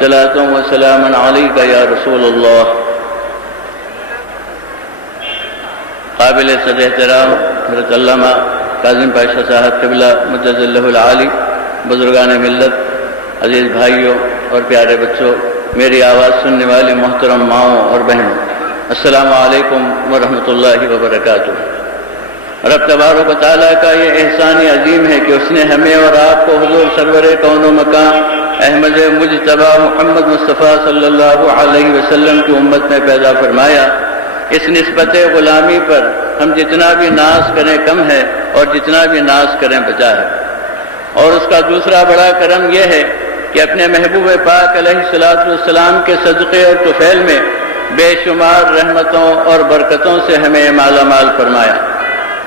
صلاۃ و سلام علیک یا رسول اللہ۔ قابل صدر احترام حضرت علامہ کاظم پاشا صاحب قبلہ مجدد اللہ العالی، بزرگان ملت، عزیز بھائیوں اور پیارے بچوں، میری آواز سننے والے محترم ماؤں اور بہنوں، السلام علیکم ورحمۃ اللہ وبرکاتہ۔ رب تبارک و تعالیٰ کا یہ احسان عظیم ہے کہ اس نے ہمیں اور آپ کو حضور سرور کون و مکان احمد مجتبی محمد مصطفیٰ صلی اللہ علیہ وسلم کی امت میں پیدا فرمایا۔ اس نسبت غلامی پر ہم جتنا بھی ناز کریں کم ہے اور جتنا بھی ناز کریں بچا ہے۔ اور اس کا دوسرا بڑا کرم یہ ہے کہ اپنے محبوب پاک علیہ الصلوۃ والسلام کے صدقے اور طفیل میں بے شمار رحمتوں اور برکتوں سے ہمیں مالا مال فرمایا،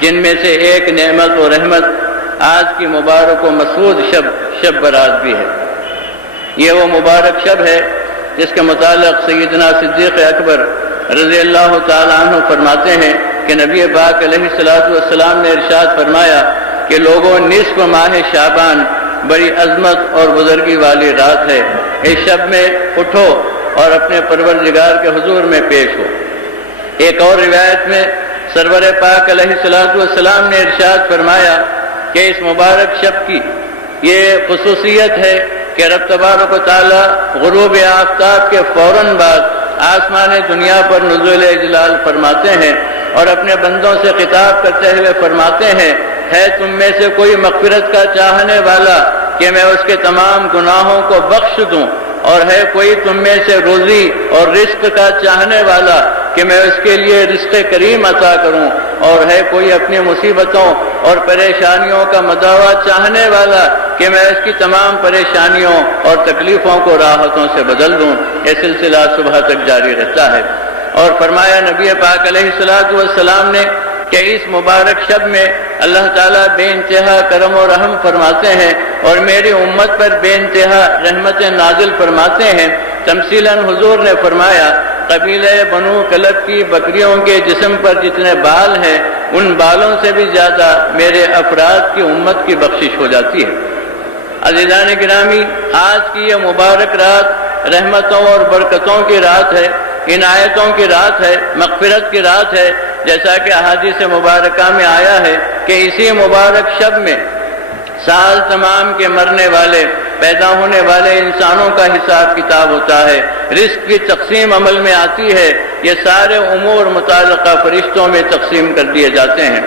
جن میں سے ایک نعمت و رحمت آج کی مبارک و مسعود شب برات بھی ہے۔ یہ وہ مبارک شب ہے جس کے متعلق سیدنا صدیق اکبر رضی اللہ تعالیٰ عنہ فرماتے ہیں کہ نبی پاک علیہ الصلوۃ والسلام نے ارشاد فرمایا کہ لوگوں، نصف ماہ شعبان بڑی عظمت اور بزرگی والی رات ہے، اس شب میں اٹھو اور اپنے پروردگار کے حضور میں پیش ہو۔ ایک اور روایت میں سرور پاک علیہ الصلوۃ والسلام نے ارشاد فرمایا کہ اس مبارک شب کی یہ خصوصیت ہے کہ رب تبارک و تعالی غروب آفتاب کے فوراً بعد آسمان دنیا پر نزول جلال فرماتے ہیں اور اپنے بندوں سے خطاب کرتے ہوئے فرماتے ہیں، ہے تم میں سے کوئی مغفرت کا چاہنے والا کہ میں اس کے تمام گناہوں کو بخش دوں، اور ہے کوئی تم میں سے روزی اور رزق کا چاہنے والا کہ میں اس کے لیے رزق کریم عطا کروں، اور ہے کوئی اپنی مصیبتوں اور پریشانیوں کا مداوع چاہنے والا کہ میں اس کی تمام پریشانیوں اور تکلیفوں کو راحتوں سے بدل دوں۔ یہ سلسلہ صبح تک جاری رہتا ہے۔ اور فرمایا نبی پاک علیہ الصلوۃ والسلام نے کہ اس مبارک شب میں اللہ تعالیٰ بے انتہا کرم و رحم فرماتے ہیں اور میری امت پر بے انتہا رحمتیں نازل فرماتے ہیں۔ تمثیلاً حضور نے فرمایا، قبیلہ بنو کلب کی بکریوں کے جسم پر جتنے بال ہیں ان بالوں سے بھی زیادہ میرے افراد کی امت کی بخشش ہو جاتی ہے۔ عزیزان گرامی، آج کی یہ مبارک رات رحمتوں اور برکتوں کی رات ہے، عنایتوں کی رات ہے، مغفرت کی رات ہے، جیسا کہ احادیث مبارکہ میں آیا ہے کہ اسی مبارک شب میں سال تمام کے مرنے والے، پیدا ہونے والے انسانوں کا حساب کتاب ہوتا ہے، رزق کی تقسیم عمل میں آتی ہے، یہ سارے امور متعلقہ فرشتوں میں تقسیم کر دیے جاتے ہیں۔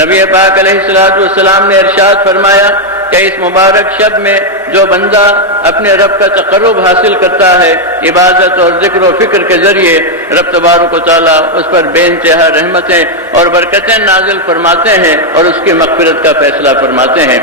نبی پاک علیہ الصلوۃ والسلام نے ارشاد فرمایا کہ اس مبارک شب میں جو بندہ اپنے رب کا تقرب حاصل کرتا ہے عبادت اور ذکر و فکر کے ذریعے، رب تبارک و تعالیٰ اس پر بے انتہا رحمتیں اور برکتیں نازل فرماتے ہیں اور اس کی مغفرت کا فیصلہ فرماتے ہیں۔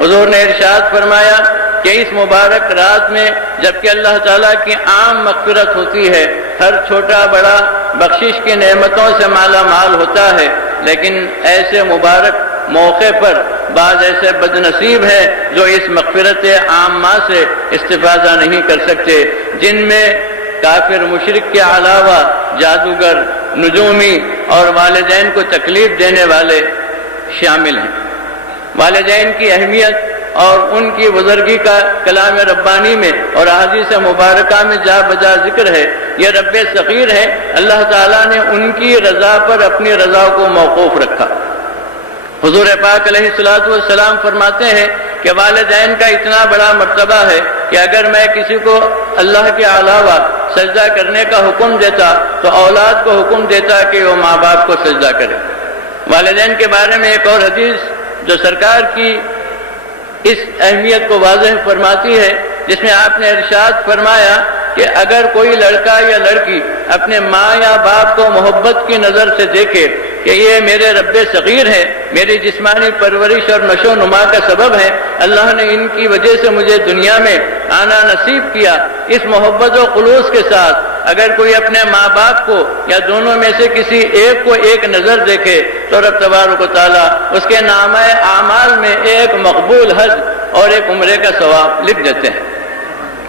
حضور نے ارشاد فرمایا کہ اس مبارک رات میں جبکہ اللہ تعالیٰ کی عام مغفرت ہوتی ہے، ہر چھوٹا بڑا بخشش کی نعمتوں سے مالا مال ہوتا ہے، لیکن ایسے مبارک موقع پر بعض ایسے بد نصیب ہیں جو اس مغفرت عامہ سے استفادہ نہیں کر سکتے، جن میں کافر مشرک کے علاوہ جادوگر، نجومی اور والدین کو تکلیف دینے والے شامل ہیں۔ والدین کی اہمیت اور ان کی بزرگی کا کلام ربانی میں اور احادیث مبارکہ میں جا بجا ذکر ہے۔ یہ رب صغیر ہے، اللہ تعالیٰ نے ان کی رضا پر اپنی رضا کو موقوف رکھا۔ حضور پاک علیہ الصلوۃ والسلام فرماتے ہیں کہ والدین کا اتنا بڑا مرتبہ ہے کہ اگر میں کسی کو اللہ کے علاوہ سجدہ کرنے کا حکم دیتا تو اولاد کو حکم دیتا کہ وہ ماں باپ کو سجدہ کرے۔ والدین کے بارے میں ایک اور حدیث جو سرکار کی اس اہمیت کو واضح فرماتی ہے، جس میں آپ نے ارشاد فرمایا کہ اگر کوئی لڑکا یا لڑکی اپنے ماں یا باپ کو محبت کی نظر سے دیکھے کہ یہ میرے رب صغیر ہے، میری جسمانی پرورش اور نشو و نما کا سبب ہے، اللہ نے ان کی وجہ سے مجھے دنیا میں آنا نصیب کیا، اس محبت و خلوص کے ساتھ اگر کوئی اپنے ماں باپ کو یا دونوں میں سے کسی ایک کو ایک نظر دیکھے تو رب تبارک و تعالیٰ اس کے نامہ اعمال میں ایک مقبول حج اور ایک عمرے کا ثواب لکھ دیتے ہیں۔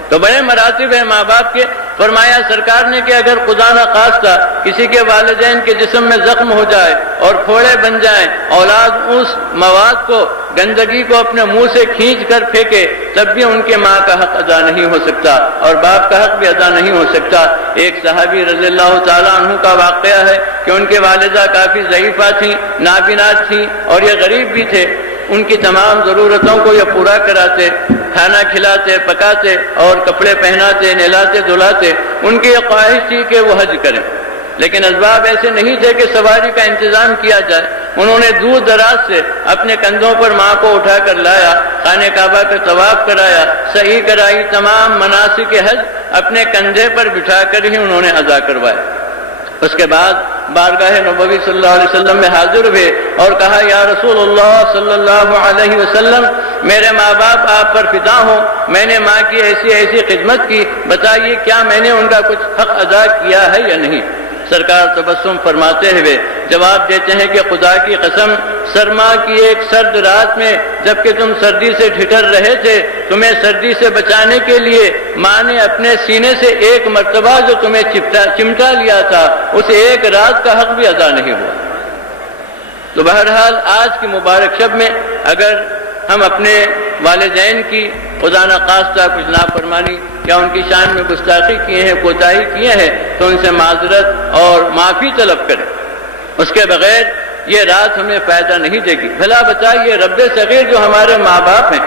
تو بڑے مراتب ہیں ماں باپ کے، فرمایا سرکار نے کہ اگر خدا نہ خواستہ کسی کے والدین کے جسم میں زخم ہو جائے اور پھوڑے بن جائیں، اولاد اس مواد کو، گندگی کو اپنے منہ سے کھینچ کر پھینکے، تب بھی ان کے ماں کا حق ادا نہیں ہو سکتا اور باپ کا حق بھی ادا نہیں ہو سکتا۔ ایک صحابی رضی اللہ تعالیٰ عنہ کا واقعہ ہے کہ ان کے والدہ کافی ضعیفہ تھیں، نابینا تھیں اور یہ غریب بھی تھے۔ ان کی تمام ضرورتوں کو یہ پورا کراتے، کھانا کھلاتے، پکاتے اور کپڑے پہناتے، نہلاتے، دھلاتے۔ ان کی یہ خواہش تھی کہ وہ حج کریں، لیکن اسباب ایسے نہیں تھے کہ سواری کا انتظام کیا جائے۔ انہوں نے دور دراز سے اپنے کندھوں پر ماں کو اٹھا کر لایا، خانہ کعبہ کا طواف کرایا، سعی کرائی، تمام مناسک حج اپنے کندھے پر بٹھا کر ہی انہوں نے ادا کروایا۔ اس کے بعد بارگاہ نبوی صلی اللہ علیہ وسلم میں حاضر ہوئے اور کہا یا رسول اللہ صلی اللہ علیہ وسلم، میرے ماں باپ آپ پر فدا ہوں، میں نے ماں کی ایسی خدمت کی، بتائیے کیا میں نے ان کا کچھ حق ادا کیا ہے یا نہیں؟ سرکار تبسم فرماتے ہوئے جواب دیتے ہیں کہ خدا کی قسم، سرما کی ایک سرد رات میں جبکہ تم سردی سے ٹھٹر رہے تھے، تمہیں سردی سے بچانے کے لیے ماں نے اپنے سینے سے ایک مرتبہ جو تمہیں چمٹا لیا تھا، اس ایک رات کا حق بھی ادا نہیں ہوا۔ تو بہرحال آج کی مبارک شب میں اگر ہم اپنے والدین کی خدا نہ خواستہ کچھ نافرمانی یا ان کی شان میں گستاخی کیے ہیں، کوتاہی کیے ہیں، تو ان سے معذرت اور معافی طلب کریں۔ اس کے بغیر یہ رات ہمیں فائدہ نہیں دے گی۔ بھلا بتائیے رب صغیر جو ہمارے ماں باپ ہیں،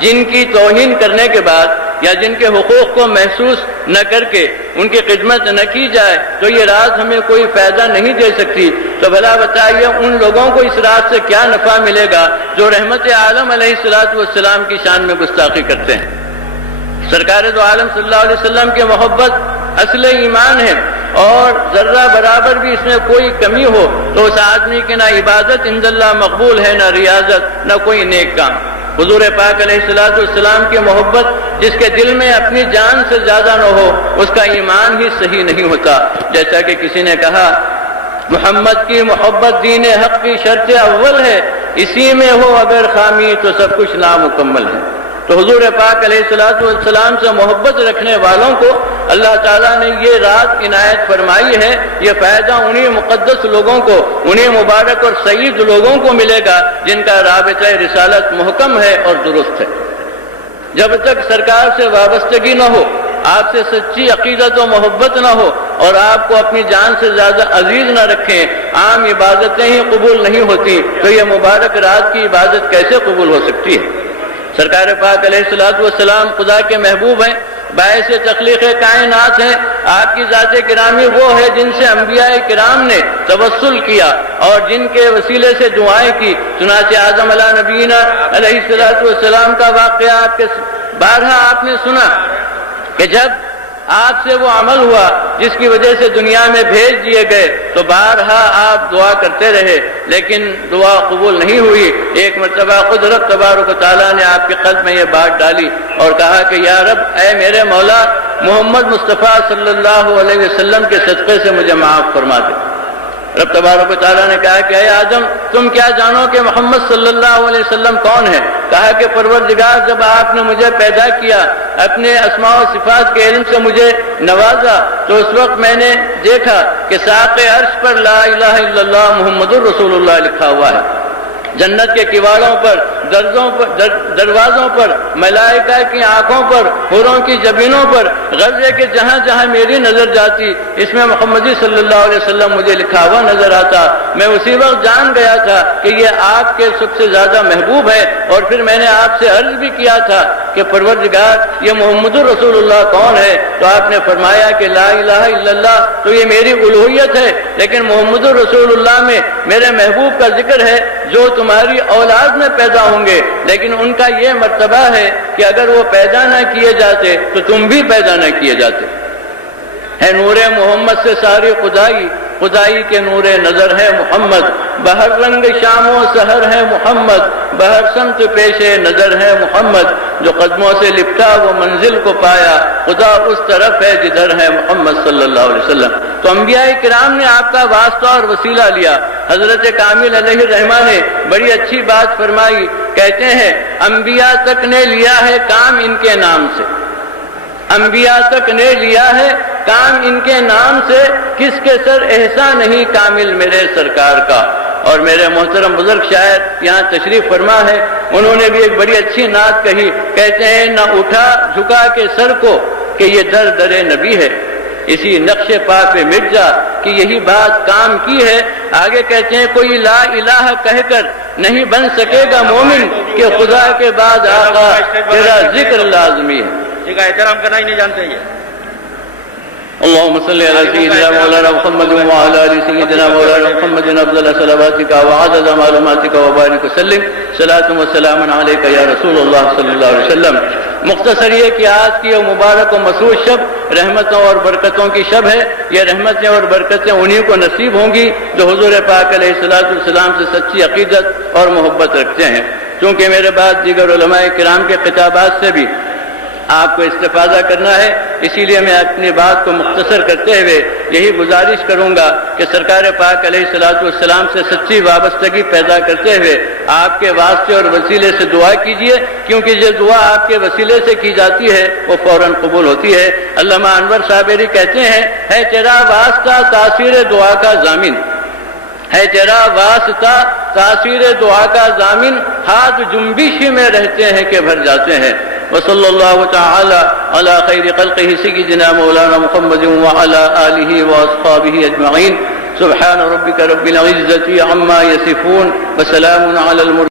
جن کی توہین کرنے کے بعد یا جن کے حقوق کو محسوس نہ کر کے ان کی خدمت نہ کی جائے تو یہ رات ہمیں کوئی فائدہ نہیں دے سکتی، تو بھلا بتائیے ان لوگوں کو اس رات سے کیا نفع ملے گا جو رحمت عالم علیہ السلام کی شان میں گستاخی کرتے ہیں۔ سرکار دو عالم صلی اللہ علیہ وسلم کی محبت اصل ایمان ہے، اور ذرہ برابر بھی اس میں کوئی کمی ہو تو اس آدمی کی نہ عبادت عند اللہ مقبول ہے، نہ ریاضت، نہ کوئی نیک کام۔ حضور پاک علیہ السلام کی محبت جس کے دل میں اپنی جان سے زیادہ نہ ہو، اس کا ایمان ہی صحیح نہیں ہوتا۔ جیسا کہ کسی نے کہا محمد کی محبت دین حق کی شرط اول ہے، اسی میں ہو اگر خامی تو سب کچھ نامکمل ہے۔ تو حضور پاک علیہ السلام سے محبت رکھنے والوں کو اللہ تعالیٰ نے یہ رات عنایت فرمائی ہے، یہ فائدہ انہی مقدس لوگوں کو، انہی مبارک اور سعید لوگوں کو ملے گا جن کا رابطہ رسالت محکم ہے اور درست ہے۔ جب تک سرکار سے وابستگی نہ ہو، آپ سے سچی عقیدت و محبت نہ ہو اور آپ کو اپنی جان سے زیادہ عزیز نہ رکھیں، عام عبادتیں ہی قبول نہیں ہوتی تو یہ مبارک رات کی عبادت کیسے قبول ہو سکتی ہے؟ سرکار پاک علیہ السلام خدا کے محبوب ہیں، باعث تخلیق کائنات ہیں۔ آپ کی ذات گرامی وہ ہے جن سے انبیاء کرام نے توسل کیا اور جن کے وسیلے سے دعائیں کی۔ چنانچہ اعظم علی نبینا علیہ السلام کا واقعہ آپ کے بارہا آپ نے سنا کہ جب آپ سے وہ عمل ہوا جس کی وجہ سے دنیا میں بھیج دیے گئے تو بارہا آپ دعا کرتے رہے لیکن دعا قبول نہیں ہوئی۔ ایک مرتبہ خود رب تبارک و تعالیٰ نے آپ کے قلب میں یہ بات ڈالی اور کہا کہ یا رب، اے میرے مولا، محمد مصطفیٰ صلی اللہ علیہ وسلم کے صدقے سے مجھے معاف فرما دے۔ رب تبارک و تعالیٰ نے کہا کہ اے آدم، تم کیا جانو کہ محمد صلی اللہ علیہ وسلم کون ہے؟ کہا کہ پروردگار، جب آپ نے مجھے پیدا کیا، اپنے اسماء و صفات کے علم سے مجھے نوازا، تو اس وقت میں نے دیکھا کہ ساق عرش پر لا الہ الا اللہ محمد الرسول اللہ لکھا ہوا ہے۔ جنت کے کواڑوں پر، دروازوں پر، ملائکہ کی آنکھوں پر، حوروں کی جبینوں پر، غرض کہ جہاں جہاں میری نظر جاتی اس میں محمدی صلی اللہ علیہ وسلم مجھے لکھا ہوا نظر آتا۔ میں اسی وقت جان گیا تھا کہ یہ آپ کے سب سے زیادہ محبوب ہے، اور پھر میں نے آپ سے عرض بھی کیا تھا کہ پروردگار، یہ محمد رسول اللہ کون ہے؟ تو آپ نے فرمایا کہ لا الہ الا اللہ تو یہ میری الوہیت ہے، لیکن محمد رسول اللہ میں میرے محبوب کا ذکر ہے جو تمہاری اولاد میں پیدا ہوں گے، لیکن ان کا یہ مرتبہ ہے کہ اگر وہ پیدا نہ کیے جاتے تو تم بھی پیدا نہ کیے جاتے۔ ہے نور محمد سے ساری خدائی کے نور نظر ہے محمد، بہر رنگ شام و سحر ہے محمد، بہر سمت پیش نظر ہے محمد، جو قدموں سے لپٹا وہ منزل کو پایا، خدا اس طرف ہے جدھر ہے محمد صلی اللہ علیہ وسلم۔ تو انبیاء کرام نے آپ کا واسطہ اور وسیلہ لیا۔ حضرت کامل علیہ الرحمہ نے بڑی اچھی بات فرمائی، کہتے ہیں انبیاء تک نے لیا ہے کام ان کے نام سے۔ انبیاء تک نے لیا ہے کام ان کے نام سے، کس کے سر احسان نہیں کامل میرے سرکار کا۔ اور میرے محترم بزرگ شاعر یہاں تشریف فرما ہے، انہوں نے بھی ایک بڑی اچھی نعت کہی، کہتے ہیں نہ اٹھا جھکا کے سر کو کہ یہ در در نبی ہے، اسی نقش پا پہ مٹ جا کہ یہی بات کام کی ہے۔ آگے کہتے ہیں کوئی لا الہ کہہ کر نہیں بن سکے گا مومن کہ خدا کے بعد آقا تیرا ذکر لازمی ہے۔ ٹھیک ہے، احترام کرنا ہی نہیں جانتے یہ۔ اللهم صل على سيدنا مولانا محمد وعلى ال سيدنا مولانا محمد افضل صلواتك وعدد معلوماتك وبارك وسلم صلاة وسلام عليك يا رسول الله صلی اللہ علیہ وسلم۔ مختصر یہ کہ آج کی یہ مبارک و مسعود شب رحمتوں اور برکتوں کی شب ہے۔ یہ رحمتیں اور برکتیں انہی کو نصیب ہوں گی جو حضور پاک علیہ الصلوۃ والسلام سے سچی عقیدت اور محبت رکھتے ہیں۔ چونکہ میرے بعد دیگر علماء کرام کے خطابات سے بھی آپ کو استفادہ کرنا ہے، اسی لیے میں اپنی بات کو مختصر کرتے ہوئے یہی گزارش کروں گا کہ سرکار پاک علیہ الصلوۃ والسلام سے سچی وابستگی پیدا کرتے ہوئے آپ کے واسطے اور وسیلے سے دعا کیجیے، کیونکہ یہ دعا آپ کے وسیلے سے کی جاتی ہے وہ فوراً قبول ہوتی ہے۔ علامہ انور صابری کہتے ہیں ہے تیرا واسطہ تاثیر دعا کا ضامن، ہے تیرا واسطہ تاثیر دعا کا ضامن، ہاتھ جنبش میں رہتے ہیں کہ بھر جاتے ہیں۔ وصلی اللہ تعالی علی خیر خلقہ سیدنا مولانا محمد وعلی آلہ واصحابہ اجمعین۔ سبحان ربک رب العزة عما یصفون وسلام علی المرسلین۔